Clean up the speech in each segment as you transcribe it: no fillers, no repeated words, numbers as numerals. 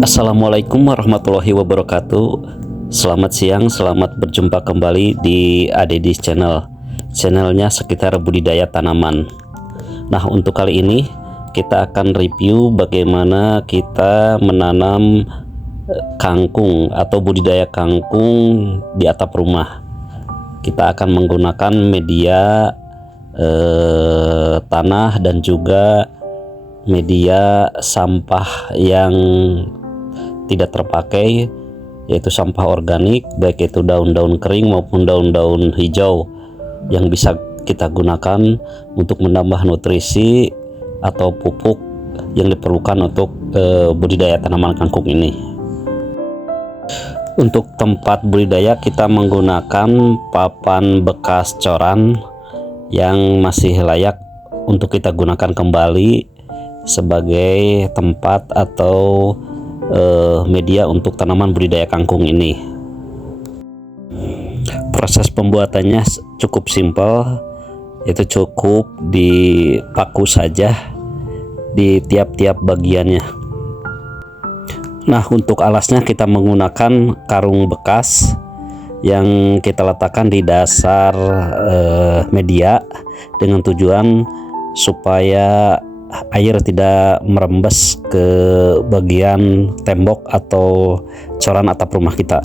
Assalamualaikum warahmatullahi wabarakatuh. Selamat siang, selamat berjumpa kembali di Adedis Channelnya sekitar budidaya tanaman. Nah, untuk kali ini kita akan review bagaimana kita menanam kangkung atau budidaya kangkung di atap rumah. Kita akan menggunakan media tanah dan juga media sampah yang tidak terpakai, yaitu sampah organik, baik itu daun-daun kering maupun daun-daun hijau yang bisa kita gunakan untuk menambah nutrisi atau pupuk yang diperlukan untuk budidaya tanaman kangkung ini. Untuk tempat budidaya kita menggunakan papan bekas coran yang masih layak untuk kita gunakan kembali sebagai tempat atau media untuk tanaman budidaya kangkung ini. Proses pembuatannya cukup simpel, yaitu cukup dipaku saja di tiap-tiap bagiannya. Nah, untuk alasnya kita menggunakan karung bekas yang kita letakkan di dasar media dengan tujuan supaya air tidak merembes ke bagian tembok atau coran atap rumah kita.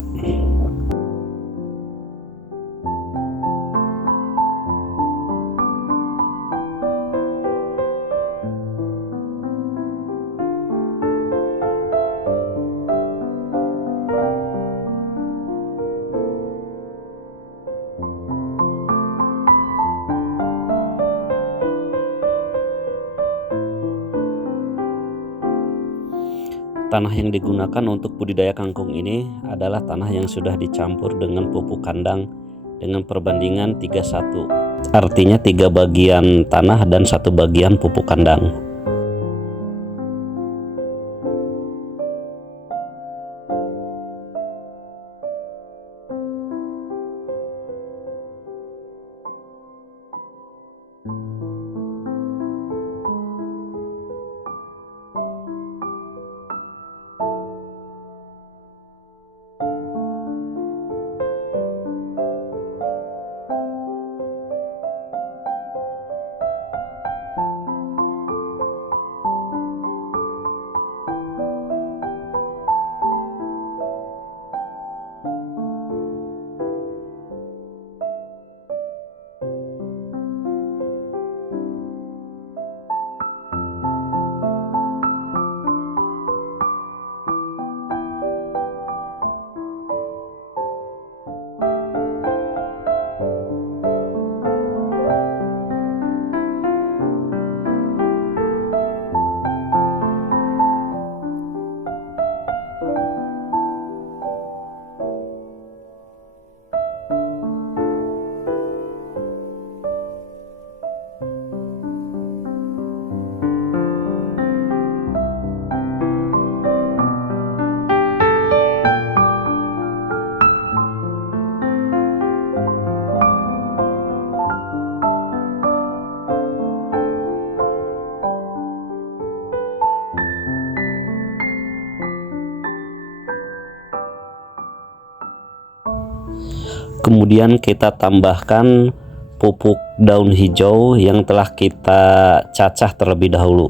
Tanah yang digunakan untuk budidaya kangkung ini adalah tanah yang sudah dicampur dengan pupuk kandang dengan perbandingan 3:1. Artinya 3 bagian tanah dan 1 bagian pupuk kandang. Kemudian kita tambahkan pupuk daun hijau yang telah kita cacah terlebih dahulu.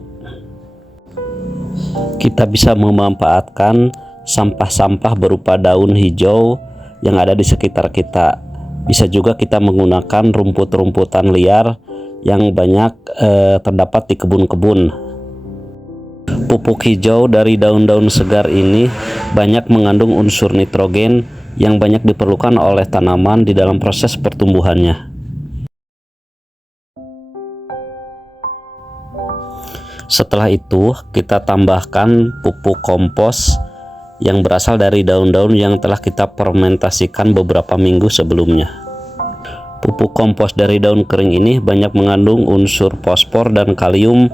Kita bisa memanfaatkan sampah-sampah berupa daun hijau yang ada di sekitar kita. Bisa juga kita menggunakan rumput-rumputan liar yang banyak terdapat di kebun-kebun. Pupuk hijau dari daun-daun segar ini banyak mengandung unsur nitrogen yang banyak diperlukan oleh tanaman di dalam proses pertumbuhannya. Setelah itu, kita tambahkan pupuk kompos yang berasal dari daun-daun yang telah kita fermentasikan beberapa minggu sebelumnya. Pupuk kompos dari daun kering ini banyak mengandung unsur fosfor dan kalium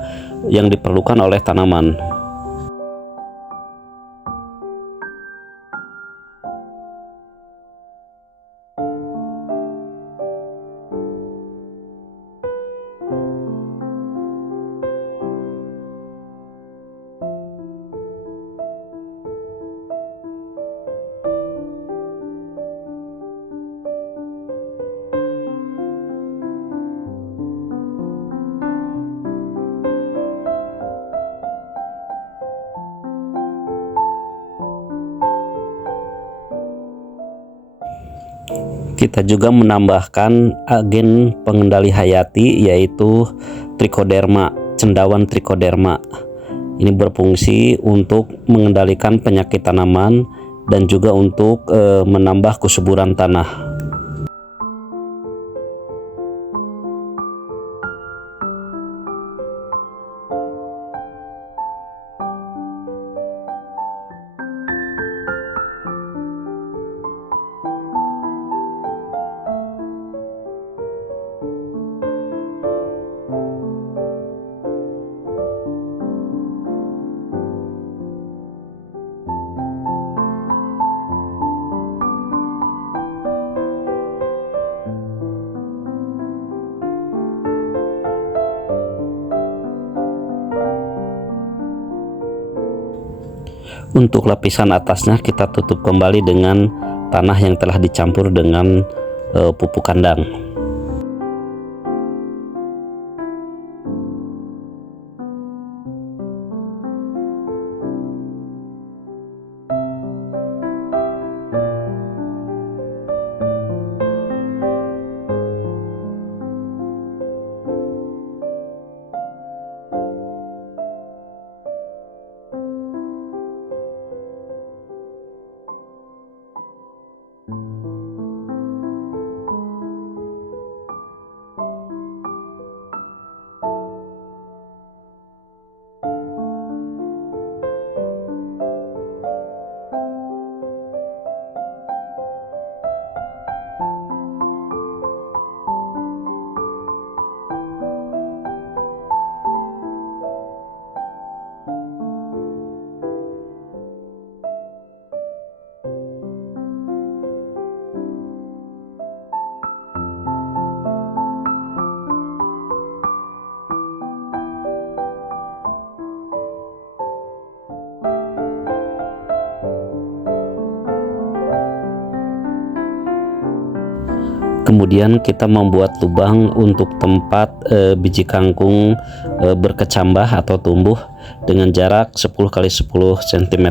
yang diperlukan oleh tanaman. Kita juga menambahkan agen pengendali hayati yaitu trichoderma, cendawan trichoderma. Ini berfungsi untuk mengendalikan penyakit tanaman dan juga untuk menambah kesuburan tanah. Untuk lapisan atasnya kita tutup kembali dengan tanah yang telah dicampur dengan pupuk kandang. Kemudian kita membuat lubang untuk tempat biji kangkung berkecambah atau tumbuh dengan jarak 10 x 10 cm.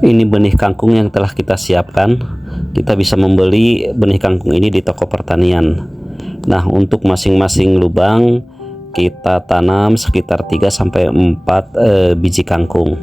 Ini benih kangkung yang telah kita siapkan. Kita bisa membeli benih kangkung ini di toko pertanian. Nah, untuk masing-masing lubang kita tanam sekitar 3-4 biji kangkung.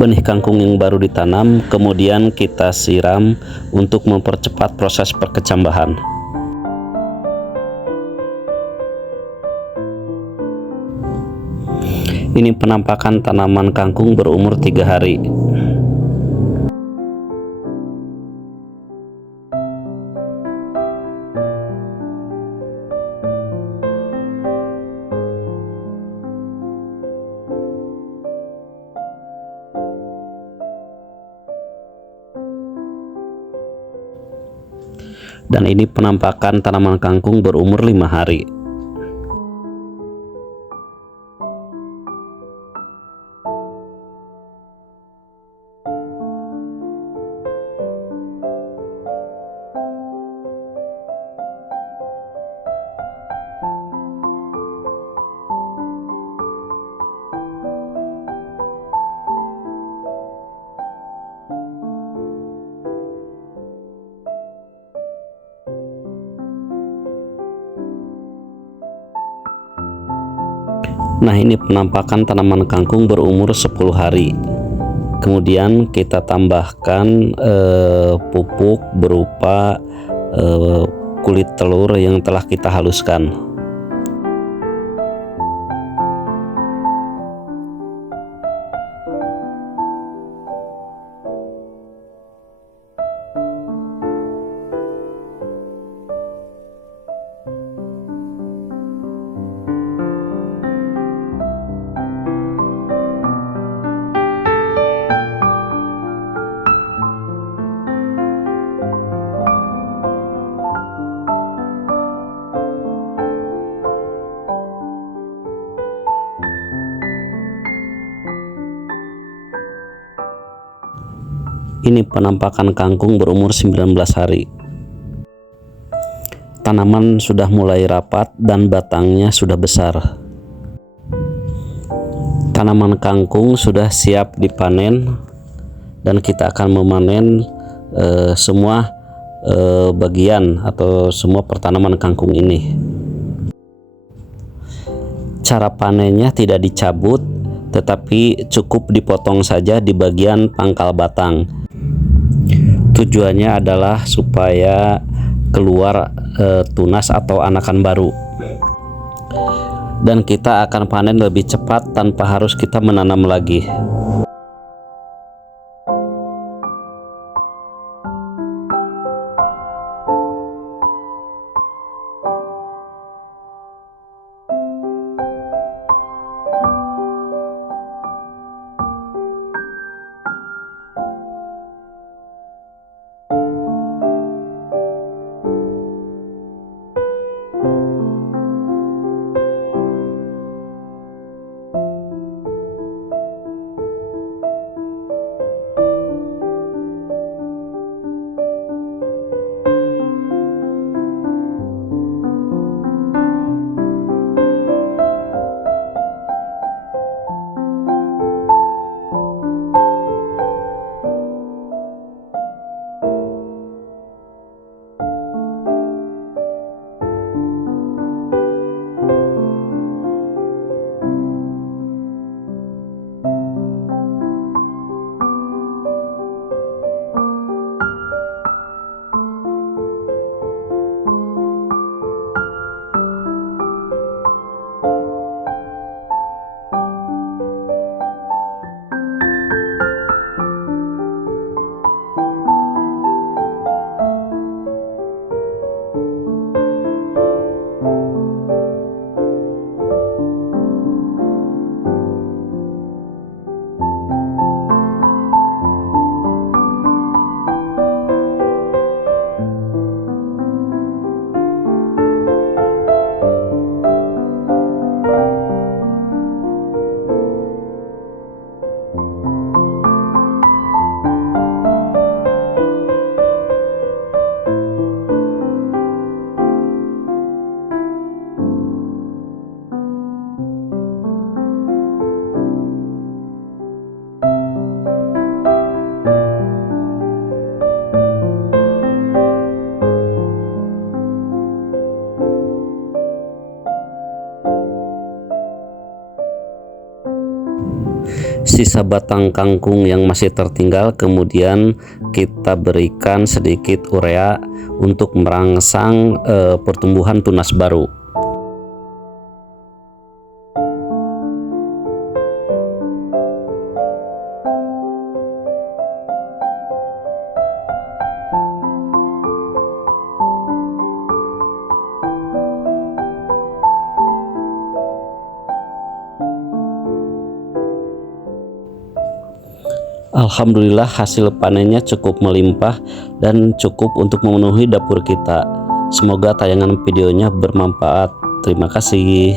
benih kangkung yang baru ditanam, kemudian kita siram untuk mempercepat proses perkecambahan. Ini penampakan tanaman kangkung berumur 3 hari. Dan ini penampakan tanaman kangkung berumur 5 hari. Nah, ini penampakan tanaman kangkung berumur 10 hari. Kemudian kita tambahkan pupuk berupa kulit telur yang telah kita haluskan. Ini penampakan kangkung berumur 19 hari. Tanaman sudah mulai rapat dan batangnya sudah besar. Tanaman kangkung sudah siap dipanen dan kita akan memanen semua bagian atau semua pertanaman kangkung ini. Cara panennya tidak dicabut, tetapi cukup dipotong saja di bagian pangkal batang. Tujuannya adalah supaya keluar tunas atau anakan baru. Dan kita akan panen lebih cepat tanpa harus kita menanam lagi. sisa batang kangkung yang masih tertinggal, kemudian kita berikan sedikit urea untuk merangsang pertumbuhan tunas baru. Alhamdulillah hasil panennya cukup melimpah dan cukup untuk memenuhi dapur kita. Semoga tayangan videonya bermanfaat. Terima kasih.